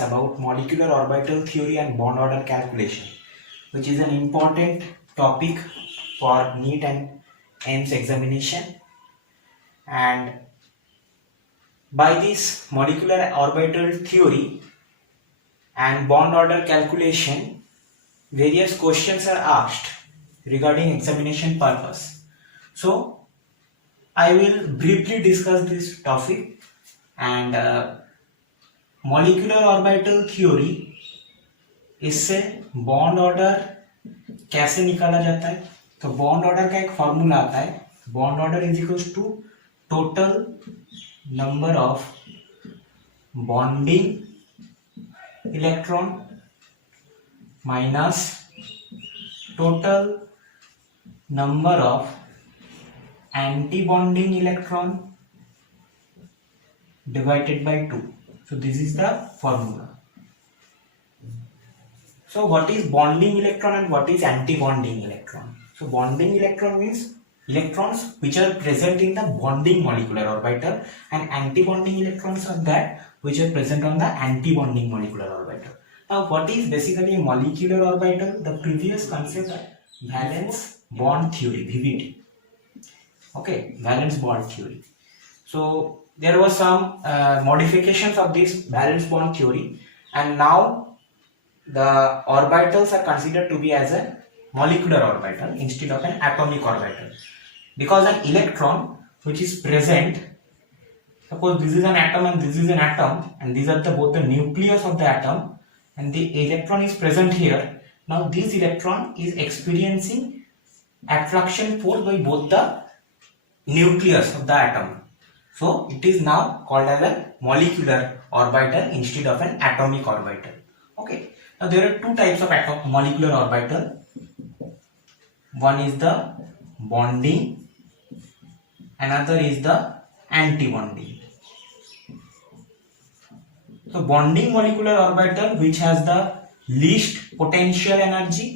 discuss about molecular orbital theory and bond order calculation, which is an important topic for NEET and AIIMS examination. And by this molecular orbital theory and bond order calculation, various questions are asked regarding examination purpose. So I will briefly discuss this topic. And molecular orbital theory, इससे bond order कैसे निकाला जाता है? तो bond order का एक formula आता है, bond order is equals to total number of bonding electron minus total number of anti bonding electron divided by 2. So this is the formula. So what is bonding electron and what is anti-bonding electron? So bonding electron means electrons which are present in the bonding molecular orbital, and anti-bonding electrons are that which are present on the anti-bonding molecular orbital. Now what is basically a molecular orbital? The previous concept, valence bond theory, VBT. Okay, valence bond theory. So there were some modifications of this valence bond theory, and now the orbitals are considered to be as a molecular orbital instead of an atomic orbital, because an electron which is present, suppose this is an atom and this is an atom, and these are both the nucleus of the atom, and the electron is present here. Now this electron is experiencing attraction force by both the nucleus of the atom. So it is now called as a molecular orbital instead of an atomic orbital. Okay. Now there are two types of molecular orbital. One is the bonding, another is the anti-bonding. So bonding molecular orbital which has the least potential energy,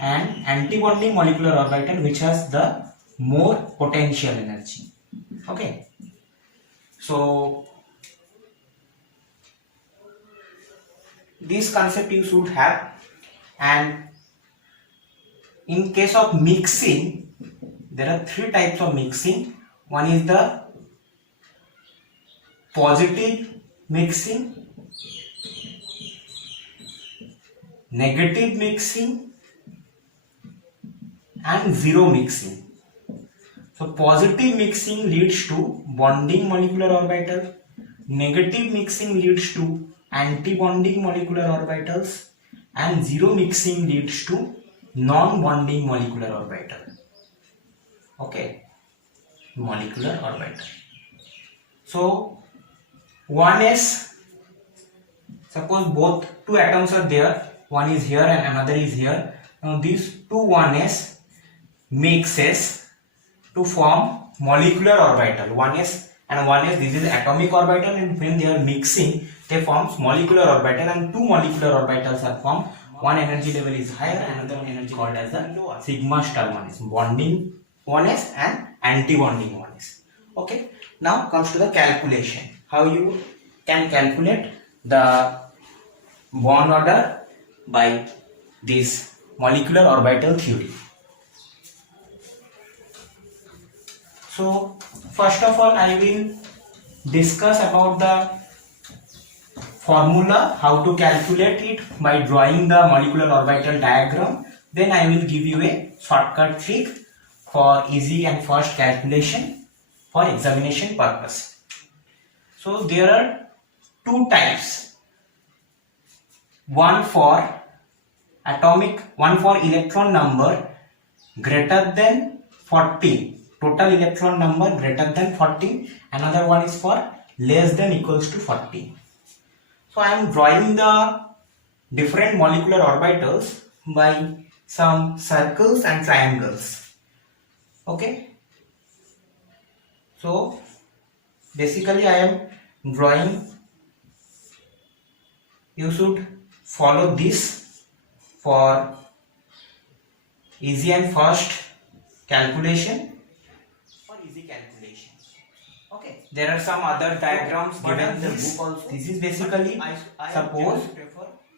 and anti-bonding molecular orbital which has the more potential energy. Okay, so this concept you should have. And in case of mixing, there are three types of mixing. One is the positive mixing, negative mixing, and zero mixing. So positive mixing leads to bonding molecular orbital, negative mixing leads to anti-bonding molecular orbitals, and zero mixing leads to non-bonding molecular orbital. Okay, molecular orbital. So 1s, suppose both two atoms are there, one is here and another is here. Now these two 1s mixes to form molecular orbital. 1s and 1s, this is atomic orbital, and when they are mixing they forms molecular orbital, and two molecular orbitals are formed. One energy level is higher, another energy called as the sigma star 1s, bonding 1s and anti-bonding 1s. Okay, now comes to the calculation. How you can calculate the bond order by this molecular orbital theory. So first of all I will discuss about the formula, how to calculate it by drawing the molecular orbital diagram. Then I will give you a shortcut trick for easy and fast calculation for examination purpose. So there are two types, one for atomic, one for electron number greater than 14, total electron number greater than 14, another one is for less than equals to 14. So I am drawing the different molecular orbitals by some circles and triangles. Okay, so basically I am drawing, you should follow this for easy and fast calculation. Okay, there are some other diagrams given in the book also. This is basically, suppose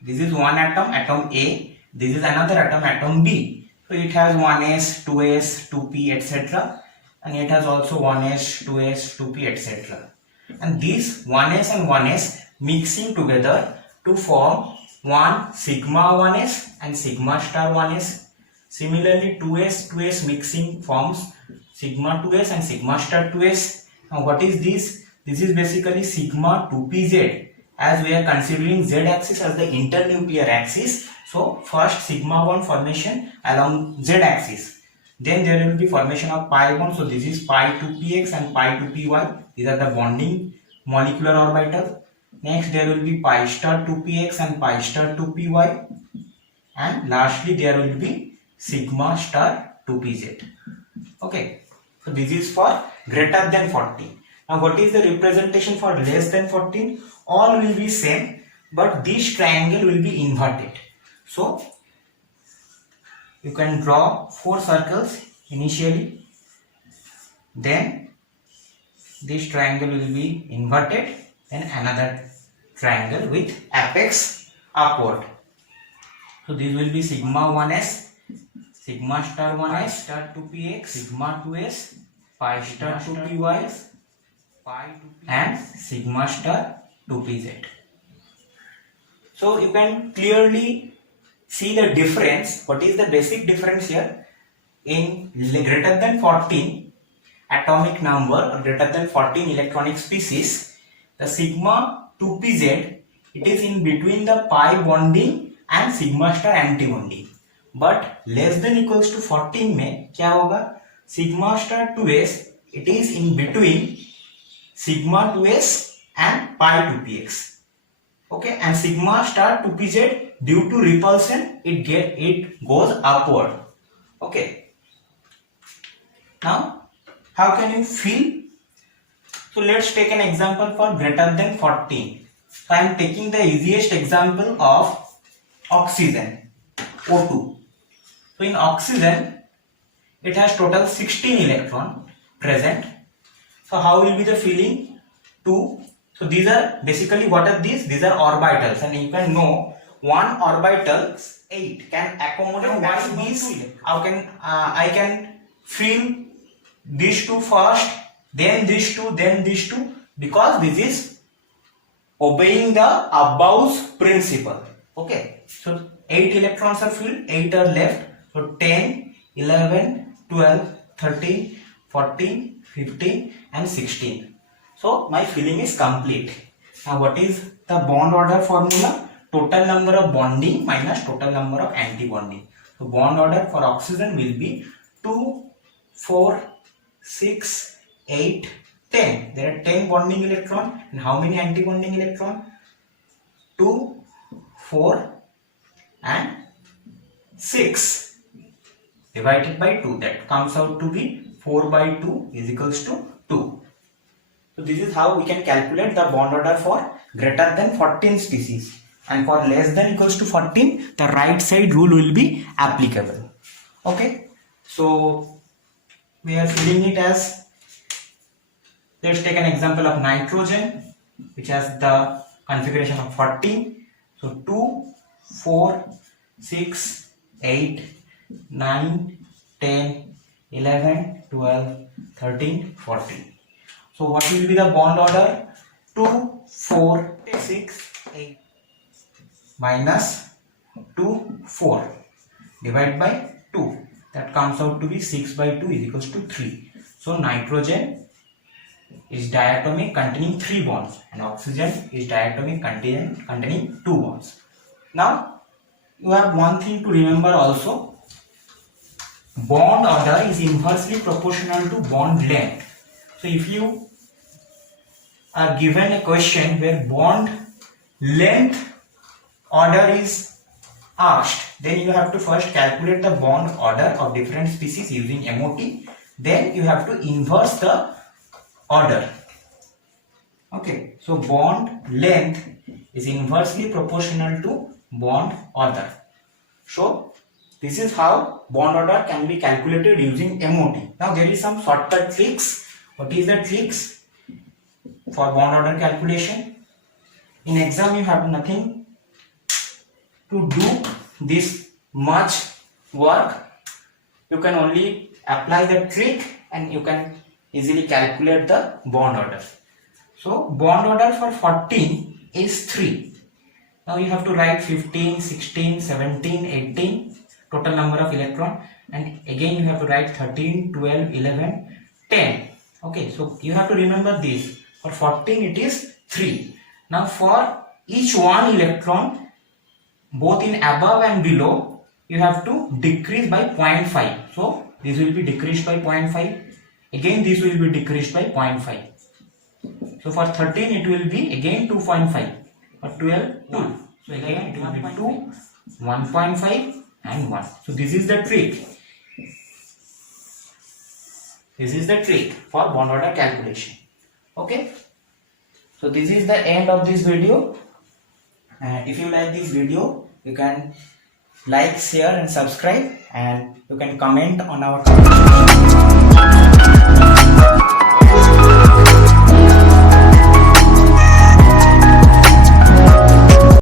this is one atom, atom A, this is another atom, atom B. So it has 1s, 2s, 2p, etc. And it has also 1s, 2s, 2p, etc. And these 1s and 1s mixing together to form one sigma 1s and sigma star 1s. Similarly, 2s, 2s mixing forms sigma 2s and sigma star 2s. Now what is this? This is basically sigma 2pz, as we are considering z axis as the internuclear axis. So first sigma bond formation along z axis. Then there will be formation of pi bond. So this is pi 2px and pi 2py. These are the bonding molecular orbital. Next there will be pi star 2px and pi star 2py. And lastly there will be sigma star 2pz. Okay. So this is for greater than 14. Now what is the representation for less than 14? All will be same, but this triangle will be inverted. So you can draw 4 circles initially. Then this triangle will be inverted, and another triangle with apex upward. So this will be sigma 1s, sigma star 1s, star 2px, sigma 2s, pi star 2py, pi 2p, and sigma star 2pz. So you can clearly see the difference. What is the basic difference here? In greater than 14 atomic number or greater than 14 electronic species, the sigma 2pz, it is in between the pi bonding and sigma star anti bonding. But less than equals to 14 में क्या होगा? Sigma star 2s, it is in between sigma 2s and pi 2px. Okay, and sigma star 2pz, due to repulsion, it goes upward. Okay. Now, how can you feel? So let's take an example for greater than 14. So I am taking the easiest example of oxygen, O2. So in oxygen, it has total 16 electron present. So how will be the feeling? 2. So these are basically, what are these? These are orbitals, and you can know one orbital 8 can accommodate maximum 2. How can I can feel these two first, then these two, then these two, because this is obeying the Abbaus principle. Okay, so 8 electrons are filled, 8 are left. So 10, 11, 12, 13, 14, 15 and 16. So my filling is complete. Now what is the bond order formula? Total number of bonding minus total number of anti-bonding. So bond order for oxygen will be 2, 4, 6, 8, 10. There are 10 bonding electron, and how many anti-bonding electron? 2, 4 and 6 divided by 2. That comes out to be 4 by 2 is equals to 2. So this is how we can calculate the bond order for greater than 14 species. And for less than equals to 14, the right side rule will be applicable. Okay. So we are filling it as, let's take an example of nitrogen, which has the configuration of 14. So 2, 4, 6, 8, 9, 10, 11, 12, 13, 14. So what will be the bond order? 2, 4, 6, 8 minus 2, 4 divided by 2. That comes out to be 6 by 2 is equals to 3. So nitrogen is diatomic containing 3 bonds, and oxygen is diatomic containing 2 bonds. Now you have one thing to remember also. Bond order is inversely proportional to bond length. So if you are given a question where bond length order is asked, then you have to first calculate the bond order of different species using MOT. Then you have to inverse the order. Okay, so bond length is inversely proportional to bond order. So this is how bond order can be calculated using MOT. Now there is some shortcut tricks. What is the tricks? for bond order calculation. In exam you have nothing to do this much work. You can only apply the trick and you can easily calculate the bond order. So bond order for 14 is 3. Now you have to write 15, 16, 17, 18 total number of electron, and again you have to write 13, 12, 11, 10. Okay, so you have to remember this. For 14 it is 3. Now for each one electron, both in above and below, you have to decrease by 0.5. So this will be decreased by 0.5. Again this will be decreased by 0.5. So for 13 it will be again 2.5. For 12, 2. So again it will be 2, 1.5 and 1. So this is the trick. This is the trick for bond order calculation. Okay. So this is the end of this video. If you like this video, you can like, share and subscribe, and you can comment on our